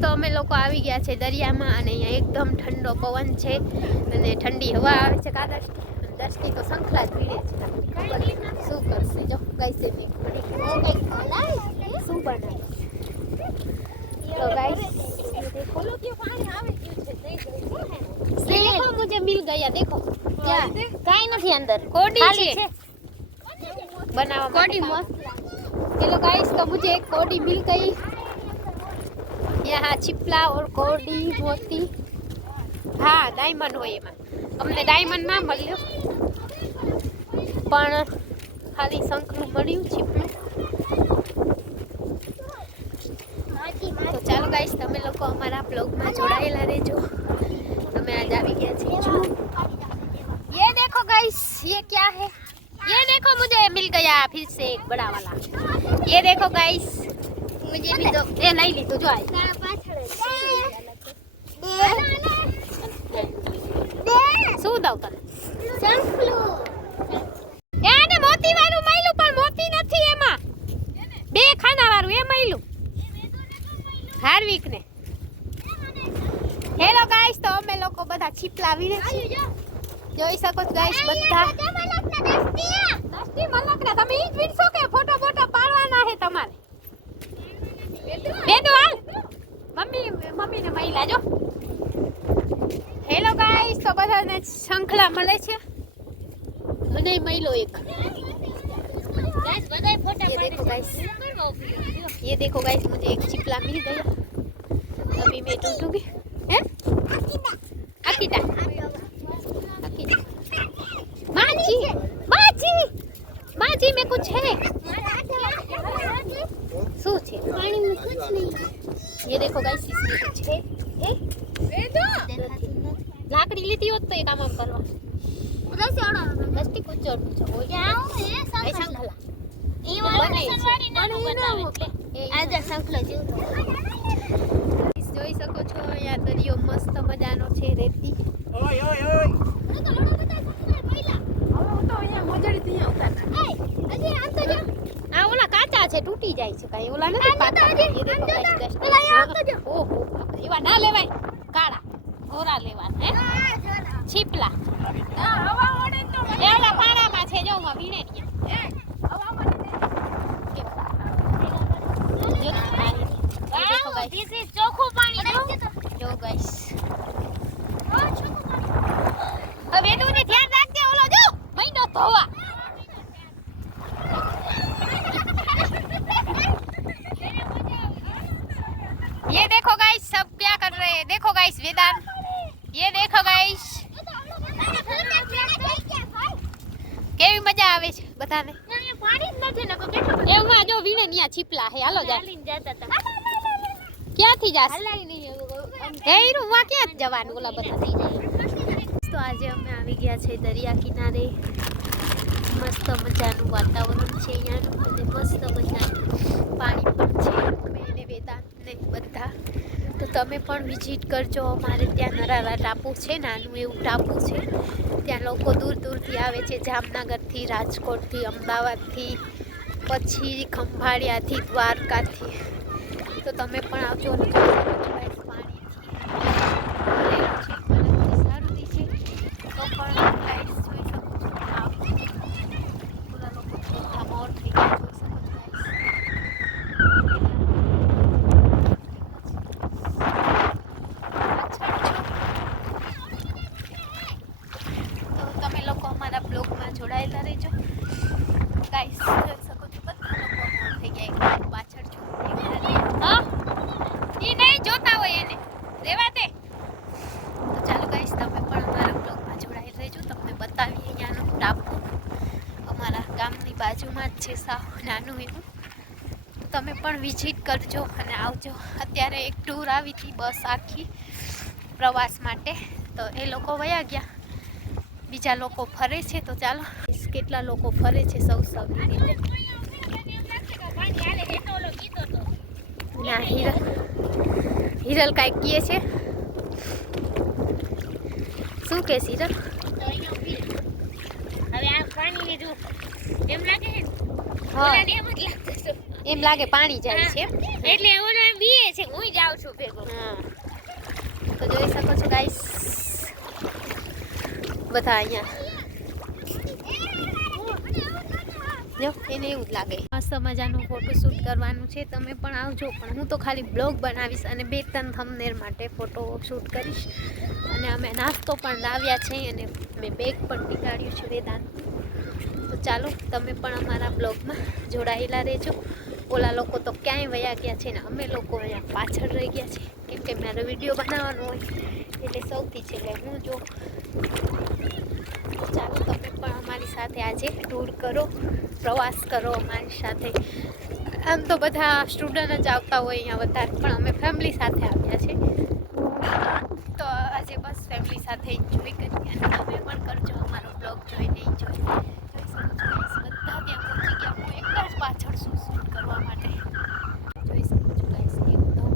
તો અમે લોકો આવી ગયા છે દરિયામાં અને અહીંયા એકદમ ઠંડો પવન છે અને ઠંડી હવા આવે છે કાદશથી. દસથી તો સંખલા જ ભીડે છે. શું કરશે જો ગાઈસ શું બનાવે તો ગાઈસ देखो मुझे मिल गया देखो क्या काई नहीं अंदर कोडी है बनावा कोडी मस्त चलो गाइस तो मुझे एक कोडी मिल गई यहाँ छिपला और कोडी मोती हाँ डायमंड हो एमा अमने डायमंड में मळ्यो पण खाली शंखलू मळ्યું छिपલું तो चलो गाइस તમે લોકો અમારા બ્લોગ માં જોડાયેલા રહેજો તમે આજ આવી ગયા છે જો ये देखो गाइस ये क्या है ये देखो मुझे मिल गया फिर से एक बड़ा वाला ये देखो गाइस मुझे भी दो ये नहीं ली तो जो आई શું દઉં તને શંખલું એને મોતી વાળું મઈલું પણ મોતી નથી એમાં બે ખાના વાળું એ મઈલું હાર્વિક ને હેલો ગાઈસ તો અમે લોકો બધા છીપલા વીણે છે જોઈ શકો છો ગાઈસ બધા દસ્તી મલકના તમે ઈ જ વીણશો કે ફોટો ફોટો પાડવાના છે તમારે બેદો હાલ મમ્મી ને મઈલા જો હેલો ગાઈસ તો બધાને શંખલા મળે છે અને મઈલો એક गाइस बधाई फोटो ये देखो गाइस मुझे एक चिपला मिल गया अभी मैं टूटूंगी हैं अकीदा माची में कुछ है શું છે પાણી में कुछ नहीं ये देखो गाइस इसमें कुछ है लाकड़ी लेती होत तो ये काम करवा कैसे ओड़ा दस्ती कुछ जोड़ पूछो हो क्या है संखला ई वाला सनवाड़ी નાનું બનાવે એટલે આજા સંખલા જેવું જોઈ શકો છો અહીંયા દરિયો મસ્ત મજાનો છે રેતી ઓય ઓય ઓય તો લોડો બધા સંખલા પહેલા હવે તો અહીંયા મોજડી થી આવતા ના અજે આમ તો જો આ ઓલા કાચા છે તૂટી જાય છે કાઈ ઓલા નથી પાતા એ દેખો ગાઈસ પેલા આમ તો જો ઓહો એવા ના લેવાય કાળા ગોરા લેવાના હે છીપલા હવા ઓડે તો એલા પાણામાં છે જો માં વીણે ત્યાં હવા માં देखो गाइस दिस इज ચોખ્ખું પાણી જો ગાइस હવે એનું ને ધ્યાન રાખજે ઓલો જો મહિનો ધોવા ये देखो गाइस सब क्या कर रहे हैं देखो गाइस वेदांत ये देखो गाइस કેવી મજા આવે છે બધાને પાણી જ નથી નકો બેઠો એમાં જો વીણે નિયા છીપલા હે હાલો જા જતા હતા ક્યાંથી જાસ હલાઈ નહીં એરું વા ક્યાં જવાનું ઓલા બધા થઈ જાય તો આજે અમે આવી ગયા છે દરિયા કિનારે મસ્ત મજાનું વાતાવરણ છે અહીંયાનું અને મસ્ત મજાનું પાણી પણ છે મેને વેદાંત ને બધા તો તમે પણ વિઝિટ કરજો અમારે ત્યાં નરારા ટાપુ છે નાનું એવું ટાપુ છે ત્યાં લોકો દૂર દૂરથી આવે છે જામનગરથી રાજકોટથી અમદાવાદથી પછી ખંભાળિયાથી દ્વારકાથી તો તમે પણ આવજો અને પાણીથી સારું છે તો પણ ગાઈસ જોઈ શકો છો પૂરા લોકો બધા મોર થઈ ગયા જોઈ શકો છો તો તમે લોકો અમારા બ્લોગમાં જોડાયેલા રહેજો ગાઈસ જોઈ શકો છો બધા લોકો મોર થઈ ગયા પાછળ જો હા ઈ નહીં જોતા હોય એને રેવા દે તો ચાલો ગાઈસ તમે પણ અમારા બ્લોગમાં જોડાઈ રહેજો તમને બતાવીએ અહીંયાનો ટાપુ અમારા ગામની બાજુમાં જ છે સાવ નાનું એવું તો તમે પણ વિઝિટ કરજો અને આવજો અત્યારે એક ટૂર આવી હતી બસ આખી પ્રવાસ માટે તો એ લોકો વયા ગયા બીજા લોકો ફરે છે તો ચાલો કેટલા લોકો ફરે છે સૌ સૌની રીતે ના હિરલ કાંઈક કહે છે શું કે હિરલ હવે આ પાણી લીધું એમ લાગે છે હા એમ જ લાગતું એમ લાગે પાણી જાય છે એટલે ઓલો એમ બીએ છે હું જાઉં છું ભેગો. હા તો જોઈ શકો છો ગાઈસ બધા અહીંયા જો એને એવું જ લાગે. મસ્ત મજાનું ફોટોશૂટ કરવાનું છે, તમે પણ આવજો. પણ હું તો ખાલી બ્લોગ બનાવીશ અને 2-3 થંબનેલ માટે ફોટોશૂટ કરીશ. અને અમે નાસ્તો પણ લાવ્યા છે અને મેં બેગ પણ ટીકાડ્યું છે વેદાંતનું. તો ચાલો તમે પણ અમારા બ્લોગમાં જોડાયેલા રહેજો. ઓલા લોકો તો ક્યાંય વયા ગયા છે ને અમે લોકો અહીંયા પાછળ રહી ગયા છે, કેમ કે મારો વિડીયો બનાવવાનો હોય એટલે સૌથી છેલ્લે હું જો. ચાલો તમે પણ અમારી સાથે આજે ટૂર કરો, પ્રવાસ કરો અમારી સાથે. આમ તો બધા સ્ટુડન્ટ જ આવતા હોય અહીંયા વધારે, પણ અમે ફેમિલી સાથે આવ્યા છે. તો આજે બસ ફેમિલી સાથે એન્જોય કરીએ અને તમે પણ કરજો અમારો બ્લોગ જોઈને એન્જોય. બધા ત્યાં પહોંચી ગયા, હું એક જ પાછળ છું શૂટ કરવા માટે. જોઈ શકો છો ગાઈસ એકદમ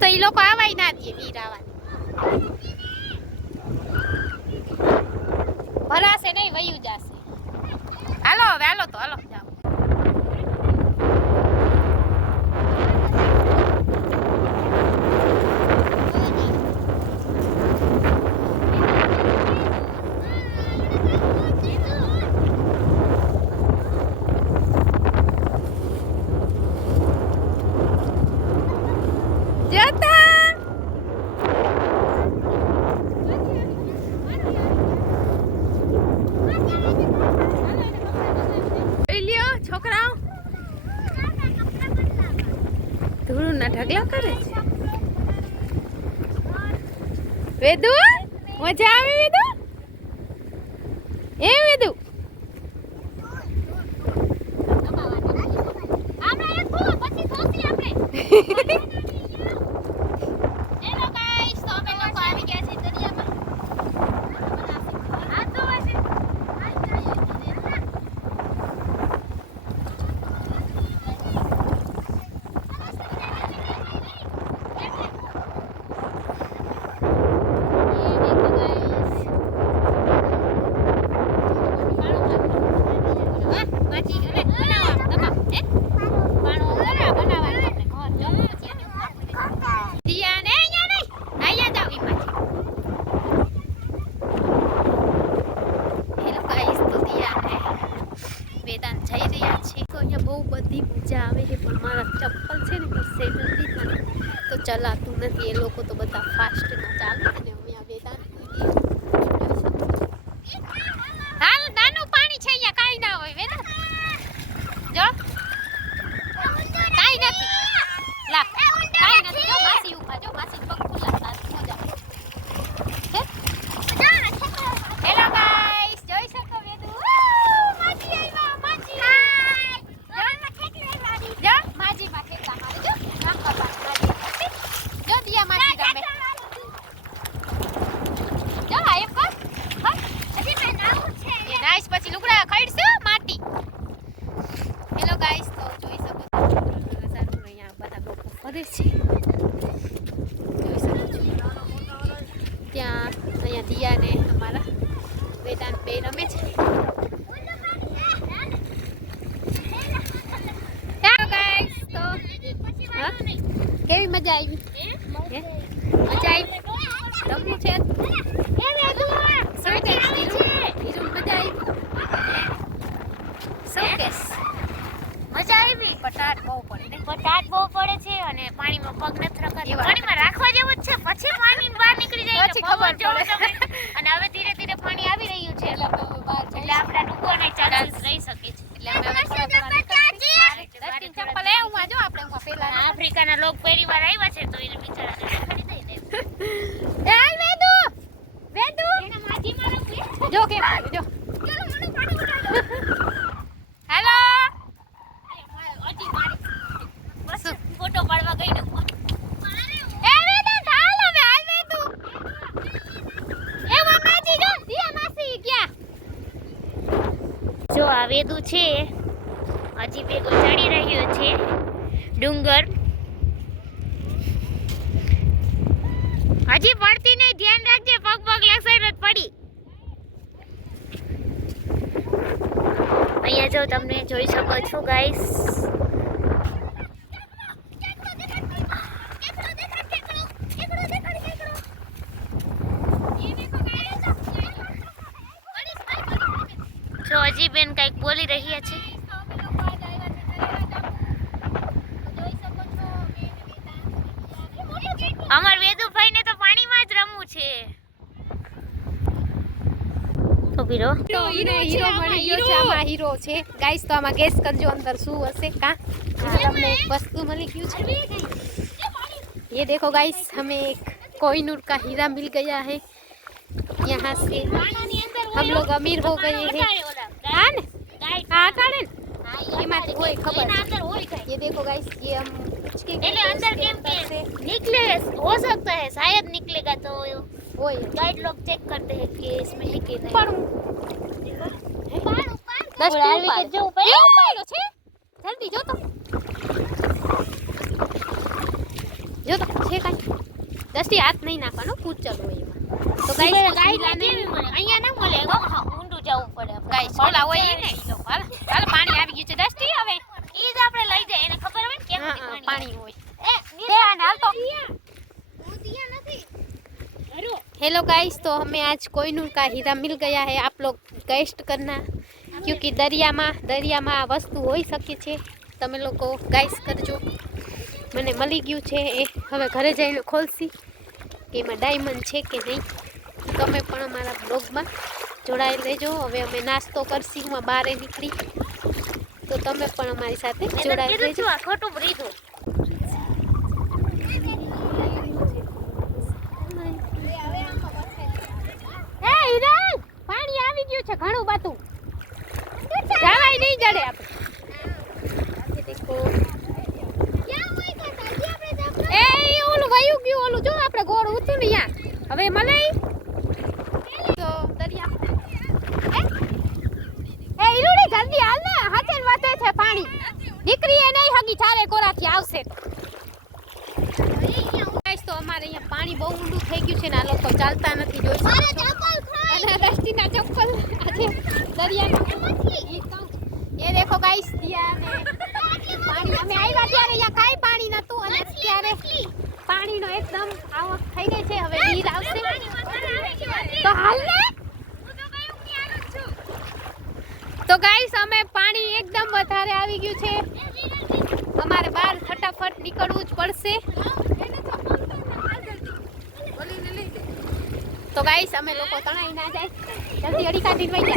તો ઈ લોકો આવાય ના દે વીર આવવાની. ભરાશે નહીં વયું જશે. હાલો હવે હાલો તો હાલો જાઓ. ઢગલા કરે છે. વેદુ મજા આવે વેદુ? એ વેદુ ચલાતું નથી. એ લોકો તો બધા ફાસ્ટમાં ચાલે અને અમે આ વેદાંત હાલ નાનું પાણી છે અહીંયા કાઈ ના હોય વેદાંત જો કાઈ નથી લા કાઈ નથી જો માસી ઉભા જો માસી પગ ખુલ્લા સાથ મજા હેલો ગાઈસ જોઈ શકો વેદુ માજી આવ્યા માજી હાય જો માજી માં ખેતલા મારે જો નાખવા જો દિયા માસી ગમે જો આયે પર હજી મે નાવું છે એ નાઈસ પછી લુગડા ખઈડશે માટી. હેલો ગાઈસ તો જોઈ શકો છો નજારો અહીંયા બધા લોકો ફરે છે જોઈ શકો છો. ત્યાં અહીંયા દિયા ને અમારા વેદાંત બે રમે છે. હેલો ગાઈસ તો કેવી મજા આવી? મજા આવી રમવું છે મજા આવી. પટાટ બહુ પડે છે અને પાણીમાં પગ નથી રખાતો. પાણીમાં રાખવા જેવું જ છે, પછી પાણી બહાર નીકળી જાય પછી ખબર પડે. અને હવે ધીરે ધીરે પાણી આવી રહ્યું છે એટલે આપણા ડૂબવાના ચાન્સીસ રહી શકે છે. ચપ્પલ એવું જો આપણે પેલા આફ્રિકાના લોક પહેલી વાર આવ્યા છે તો એને બિચારાને ખરીદી દે. હાલ વેદુ આ વેદુ છે હજી ભેગો ચડી રહ્યો છે ડુંગર. હજી પડતી નહીં, ધ્યાન રાખજે, પગ પગ લસાઈ રત પડી. અહીંયા જો તમને જોઈ શકો છો ગાઈસ. જો હજી બેન કંઈક બોલી રહ્યા છે. અમાર વેદુભાઈ ને તો પાણીમાં જ રમવું છે. તો હીરો હીરો મળી ગયો છે. આમાં હીરો છે ગાઈસ. તો આમાં ગેસ કરજો અંદર શું હશે. કા તમને એક વસ્તુ મળી ગયું છે. ये देखो गाइस, हमें एक कोहिनूर का हीरा मिल गया है. यहाँ से हम लोग अमीर हो गए हैं. हाँ ने हाँ काढ़े एमांथी होय खबर. ये देखो गाइस, ये हम એટલે અંદર કેમ કે निकले हो सकता है, शायद निकलेगा तो होय गाइड लोग चेक करते हैं कि इसमें है कि नहीं. जो उपाड़ो छे जल्दी जो तो છે કાઈ. દસ્તી હાથ નહીં નાખવાનો, કૂદ ચાલો એમાં. તો ગાઈસ ગાઈલાને અહીંયા ના મળે, ઊંડું જવું પડે. ગાઈસ ઓલા હોય ઈ ને લો. હાલ પાણી આવી ગયું છે દસ્તી. હવે ઈ જ આપણે લઈ જાય, એને ખબર હોય ને કેમ પાણી હોય. એ આને હાલ તો हेलो गाइस, तो हमें आज कोहिनूर का हीरा मिल गया है. आप लोग गेस्ट करना, क्योंकि दरिया में आ वस्तु होई सके छे. તમે લોકો ગાઈસ કરજો. મને મળી ગયું છે એ હવે ઘરે જઈને ખોલશી કે એમાં ડાયમંડ છે કે નહીં. તમે પણ અમારા બ્લોગમાં જોડાઈ લેજો. હવે અમે નાસ્તો કરશી, હું બહાર નીકળી, તો તમે પણ અમારી સાથે જોડાઈ લેજો. ખોટું રીધું પાણી આવી ગયું છે ઘણું બધું. જવાય નહીં જડે આપણે. દેખો એ ઓલું વયું ગયું, ઓલું જો આપણે ગોળ હતું ને યા. હવે મળે તો દરિયા. એ ઈરુડી જલ્દી હાલ ને, હાચેન વાતે છે પાણી. દીકરી એ નહીં હગી ચારે કોરાથી આવશે. તો અમારે અહીંયા પાણી બહુ ઊંડું થઈ ગયું છે ને આ લોકો ચાલતા નથી. જોઈ શકો અને રસ્તીના ચપ્પલ આજે દરિયામાં. એ દેખો ગાઈસ, દિયાને પાણી અમે આવ્યા ત્યારે અહીંયા કાંઈ પાણી નતું અને અત્યારે પાણીનો એકદમ આવક થઈ ગઈ છે. હવે નીર આવશે તો હાલ ને. તો ગાઈસ અમે પાણી એકદમ વધારે આવી ગયું છે. અમારે બહાર ફટાફટ નીકળવું જ પડશે. तो गाइस हमें लोगों तनाई ना जाए, जल्दी अड़ी काटी वही जा.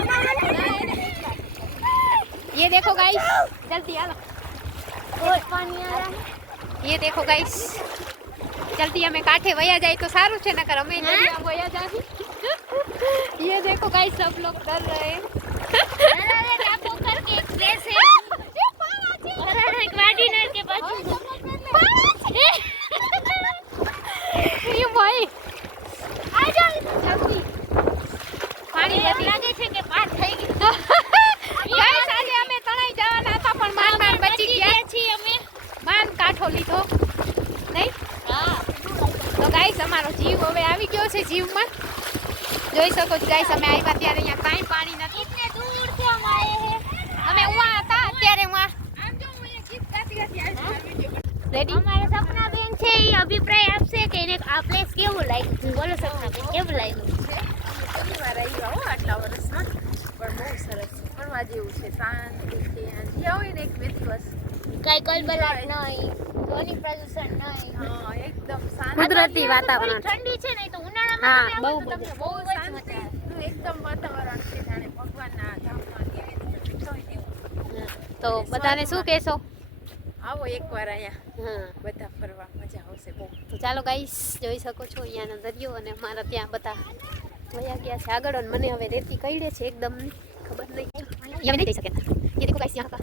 ये देखो गाइस, जल्दी आ लो. और पानी आ रहा है. ये देखो गाइस, जल्दी हमें काठे वया जाए तो सारू छे, नकर हमें दरिया वया जाए. ये देखो गाइस, सब लोग डर रहे हैं. अरे टापो करके एक प्लेस है. अरे एक वाडी नर के पास ये भाई आ जाओ जल्दी. पानी लागे છે કે પાર થઈ ગઈ. ગાઈસ આજે અમે તણાઈ જવાના હતા પણ માન બચી ગયા છીએ. અમે માન કાઠો લીધો નહીં. હા તો ગાઈસ અમારો જીવ હવે આવી ગયો છે જીવમાં. જોઈ શકો છો ગાઈસ, અમે આવ્યા ત્યારે અહીંયા કાંઈ પાણી નથી. इतने दूर से हम आए हैं. અમે ઉવા હતા અત્યારે ઉવા. આમ જો હું અહીંયા ગીત ગાતી આવી રેડી. અમારા સપના બેન છે, એ અભિપ્રાય આપશે કે એને આ પ્લેસ કેવું લાગ્યું. બોલો સપના બેન, કેવું લાગ્યું? પહેલી વાર આવ્યા હો આટલા વર્ષમાં, પણ બહુ સરસ છે. ફરવા જેવું છે, શાંતિ છે. જ્યાં હોય ને એક બે દિવસ કઈ કલબલાટ નહીં, ધ્વનિ પ્રદૂષણ નહીં. હા એકદમ શાંત, કુદરતી વાતાવરણ. ઠંડી છે ને તો ઉનાળામાં હા, તમે બહુ આવો તો તમને બહુ જ મજા આવે. શાંતિનું એકદમ વાતાવરણ છે, જાણે ભગવાનના ધામમાં કેવી રીતે બેઠો હોય તેવું. તો બધાને શું કહેશો? આવો એકવાર અહીંયા હા, બધા ફરવા, મજા આવશે બહુ. તો ચાલો ગાઈસ, જોઈ શકો છો અહીંયાનો દરિયો અને અમારા ત્યાં બધા વયા ગયા છે આગળ. અને મને હવે રેતી કઈડે છે એકદમ ખબર નહીં. ये नहीं देख सकते. ये देखो गाइस, यहाँ का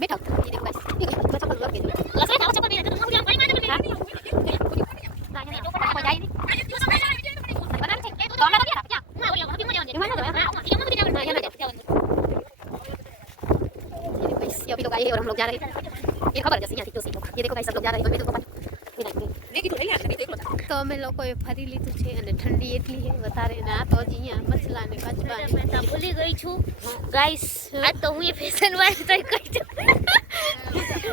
बैठा. ये देखो गाइस, ये चप्पल लग गई. चप्पल नहीं तो हम पानी मार देंगे. ना ये तो पता जाए नहीं. बना ठीक है. तो हम लगा क्या? हां, वो अभी मजा आने. ये मार दो. हां, ये मत जाओ. ना ये ना जाओ. पापा ये और हम लोग जा रहे हैं ये खबर जैसे यहाँ थी जोशी लोग ये देखो गाइस सब लोग जा रहे हैं तो मैं तो તો અમે લોકોએ ફરી લીધું છે અને ઠંડી એટલી છે વધારે ને આ તો હજી અહીંયા મછલા ને કચબા ને મેં તો ભૂલી ગઈ છું ગાઈસ આ તો હું એ ફેશન વાળી તો કહી છું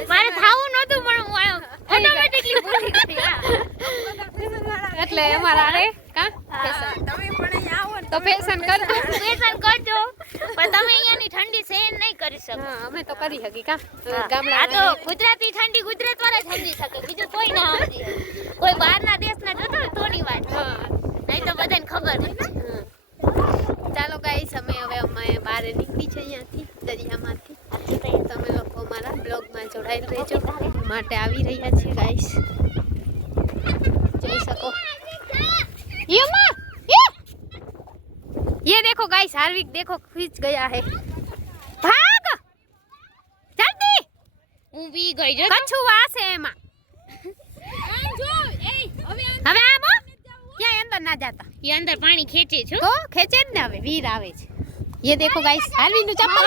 મારે થાવું નહોતું પણ હું ઓટોમેટિકલી ભૂલી ગઈ એટલે અમારા રે કા તમે પણ અહીંયા આવો ને તો ફેશન કરજો ફેશન કરજો પણ તમે અહીંયાની ઠંડી સહન નહીં કરી શકો હા અમે તો કરી હકી કા આ ગામડા તો ગુજરાતી ઠંડી ગુજરાત વાળા જ સમજી શકે બીજું કોઈ ના સમજી કોઈ બહારના દેશના જોતો હોય તોની વાત નહીં તો બધાને ખબર જ છે ચાલો ગાઈસ અમે બહાર નીકળી છે અહીંયાથી દરિયામાંથી તમે લોકો અમારા બ્લોગમાં જોડાઈ રહેજો માટે આવી રહ્યા છે ગાઈસ જોઈ શકો ये देखो गाइस हार्विक देखो खींच गया है भाग जल्दी હું બી ગઈ જો કચ્છું વાસે એમાં હવે આમ ક્યાં અંદર ના જાતા એ અંદર પાણી ખેંચે છો તો ખેંચે જ ને હવે વીર આવે છે ये देखो गाइस हार्विक નું ચપ્પલ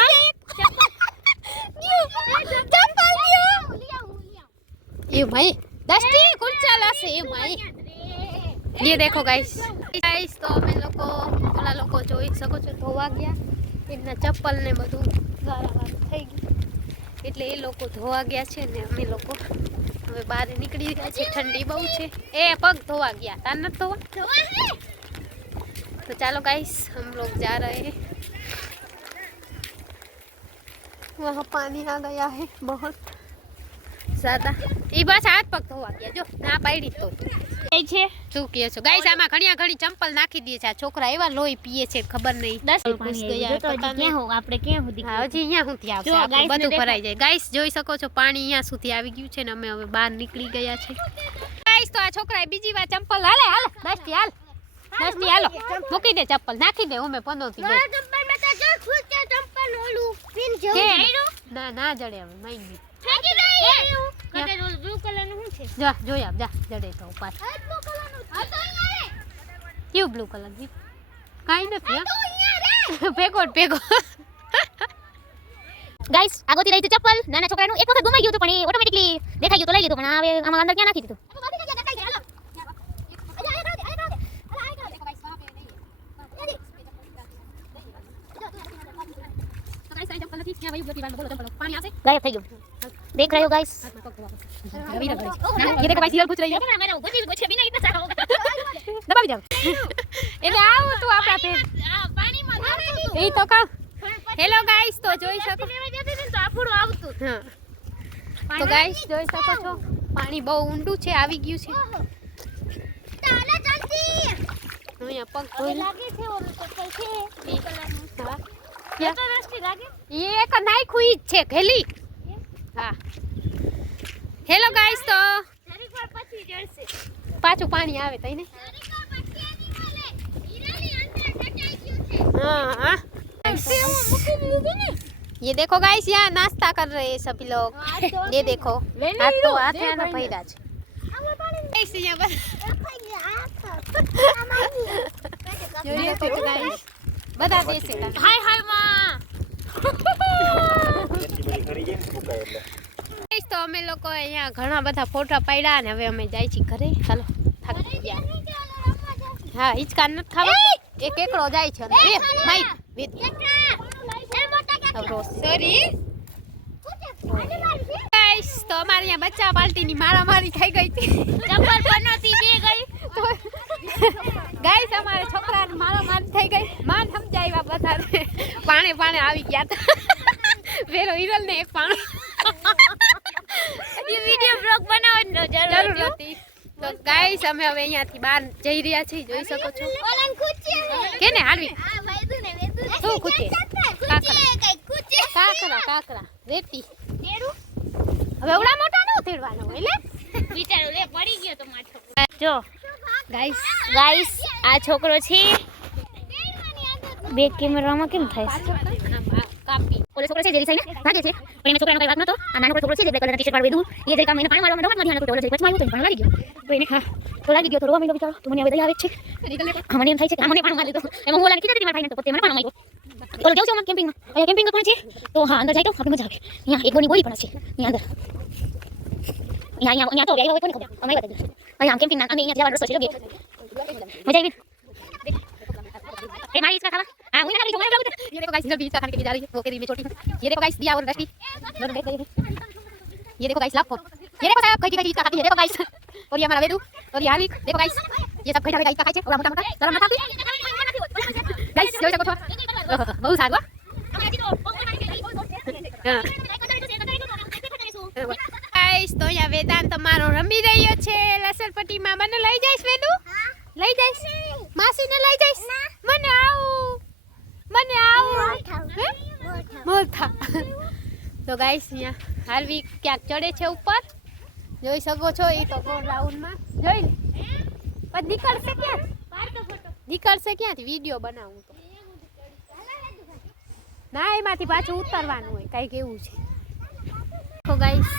ये भाई दस्ती कुलचा लासे ये भाई ये देखो गाइस તો અમે લોકો ઓલા લોકો જોઈ શકો છો ધોવા ગયા એમના ચપ્પલ ને બધું ગારાવાળું થઈ ગયું એટલે એ લોકો ધોવા ગયા છે ને અમે લોકો હવે બહાર નીકળી ગયા છે ઠંડી બહુ છે એ પગ ધોવા ગયા તાર નથી ધોવા तो चलो गाइस हम लोग जा रहे हैं वहाँ पानी आ गया है बहुत ज्यादा ये बस हाथ पग धोवा गया जो ना पाड़ी तो છે શું કહો છો ગાઈસ આમાં ઘણી ઘણી ચંપલ નાખી દે છે આ છોકરા એવા લોહી પીએ છે ખબર નહીં 10 ઘૂસ પાણી ગયા તો પતા ક્યાં હો આપણે ક્યાં સુધી હા હજી અહીંયા સુધી આવશે જો, આપણું guys ને બધું દેખાય. ભરાઈ જાય ગાઈસ જોઈ શકો છો પાણી અહીંયા સુધી આવી ગયું છે ને અમે હવે બહાર નીકળી ગયા છે ગાઈસ તો આ છોકરાએ બીજી વાર ચંપલ હાલે હાલ દસથી હાલો મૂકી દે ચંપલ નાખી દે અમે 15 થી ગઈ ચંપલ માં તો જો ખુશ છે ચંપલ ઓલું પિન જો ના જડે હવે માઈ ગઈ ફેંકી દે કટે બ્લુ કલર નું શું છે જા જોઈ આપ જા જડે તો ઉપર બ્લુ કલર નું આ તો અહીંયા ક્યું બ્લુ કલર જી કાઈ નથી તો અહીંયા ભેગો ગાઈસ આગોતી રહી હતી ચપ્પલ નાના છોકરાનું એક વખત ગુમાઈ ગયું હતું પણ એ ઓટોમેટિકલી દેખાઈ ગયું તો લઈ લીધું પણ હવે આમાં અંદર ક્યાં નાખી દીધું गायब થઈ ગયું देख रहे हो गाइस ये देखो भाई सीरियल पूछ रही है मेरा गुची गुची बिना कितना सारा होगा દબાવી જાવ એટલે આવું તું આપણા ફેર પાણીમાં એ તો કામ હેલો ગાઈસ તો જોઈ શકો તો આપણું આવતું હા તો ગાઈસ જોઈ શકો છો પાણી બહુ ઊંડું છે આવી ગયું છે તાલા ચાલતી અહીંયા પગ ધોઈ લાગે છે ઓલું ચપ્પલ છે ઈ કલરનું હા તો રસ્તી લાગે એ એક નાખ્યું ઈ જ છે ઘેલી હા હેલો ગાઈસ તો જરીક વાર પછી જડશે પાછું પાણી આવે તઈ ને જરીક વાર પછી આની મળે હીરાની અંદર સટાઈ ગયું છે हाँ ये देखो गाइस यहाँ नाश्ता कर रहे हैं सभी लोग ये देखो हाथ तो हाथ है ना भैरा છે गाइस यहाँ पर જોઈએ તો गाइस बता दे से હાય હાય માં गाइस तो અમે લોકો અહીંયા ઘણા બધા ફોટા પાડ્યા ને હવે અમે જાય છીએ ઘરે ચાલો થાકી ગયા હા હિચકા નથી ખાવા એક એકડો જાય છે અંદર એ માઈક વિદ સોરી ગાઈસ તો અમારે અહીંયા બચ્ચા પાર્ટીની મારામારી થઈ ગઈ હતી ચપ્પલ પનોતી બે ગઈ ગાઈસ અમારે છોકરાને મારામારી થઈ ગઈ માન સમજાવ્યા બધા પાણે આવી ગયા હતા વેરો હિરલ ને એક પાણો ये वीडियो ब्लॉग बनावવાનો જરૂર નથી તો ગાઈસ અમે હવે અહીંયાથી બહાર જઈ રહ્યા છીએ જોઈ શકો છો ઓલન કુચે કેને હાલવી આ વેદુ ને વેદુ શું કુચે કઈ કુચે કાકરા રેતી તેરું હવે એવડા મોટા ન ઉતેડવાનો હોય લે વિચારો લે પડી ગયો તો માથો જો ગાઈસ આ છોકરો છે બેક કેમેરામાં કેમ થાય છે કાપી ઓલે છોકરો છે જે રીસાઈને ભાગે છે પણ એનો છોકરાનો કઈ વાત નતો આ નાનો છોકરો છે જે બ્લેક કલરના ટી-શર્ટ વાળો વેદુ એ જે કામ એને પાણી મારવામાં રમત ધ્યાન નતો ઓલે જે પચમાં આવ્યો તો પણ લાગી ગયો તો એને હા તો લાગી ગયો તો રોવા માંડ્યો બિચારો તો મને હવે દયા આવે છે મને એમ થાય છે કે આ મને પાણી મારી દીધો એમાં હું ઓલાને કીધું મારા ભાઈને તો પોતે મને પાણી માર્યો બોલો જાવ છો અમે કેમ્પિંગમાં અહીંયા કેમ્પિંગ પણ છે તો હા અંદર જાય તો આપણે મજા આવે અહીંયા એક ગોળી પણ છે અહીંયા અંદર અહીંયા તો આવ્યા હોય કોને ખબર અમે બતા દે અહીંયા કેમ્પિંગ ના અને અહીંયા જવાનો રસ્તો છે લગે મજા આવી ए मारी इसका खावा हां मुझे खाली तुम्हारे लोग ये देखो गाइस इधर बीच का खाने के लिए जा रही है वो करी में छोटी ये देखो गाइस दिया और दृष्टि दोनों देख रहे हैं ये देखो गाइस लाखों ये देखो साहब कई चीज का खाती है देखो गाइस और ये हमारा वेदू और ये हालिक देखो गाइस ये सब खैठा गाइस का खाई छे और मोटा मोटा चलो मत खाती गाइस જોઈ શકો છો બહુ સારું ગાइस તો અહીંયા વેદાંત તમારો રમી રહ્યો છે લસણપટ્ટીમાં મને લઈ જઈશ વેદુ લઈ જઈશ માસીને લઈ જઈશ મને આવું મોટા તો ગાઈસ અહીંયા હાર્વી ક્યાંક ચડે છે ઉપર જોઈ શકો છો એ તો ગોળ રાઉન્ડમાં જોઈ લે પણ નીકળશે ક્યાંથી વિડીયો બનાવું તો ના એમાંથી પાછું ઉતરવાનું હોય કંઈક એવું છે તો ગાઈસ